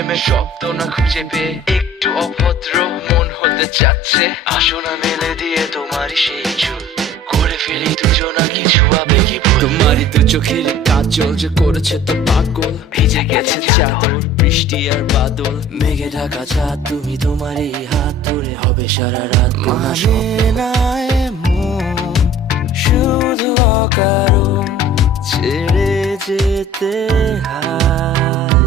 প্রেমের শব্দ না খুঁজে পেয়ে একটু অভদ্র মন হতে চাচ্ছে। আসো না মেলে দিয়ে তোমারই সেই চুল, করে ফেলি দুজনা কিছু আবেগী ভুল। তোমারই দু চোখের কাজল যে করেছে তো পাগল, ভিজে গেছে চাদর বৃষ্টি আর বাদল, মেঘে ঢাকা চাঁদ তুমি তোমারই হাত ধরে হবে সারা রাত। মানে না এমন শুধু অকারণ ছেড়ে যেতে হয়।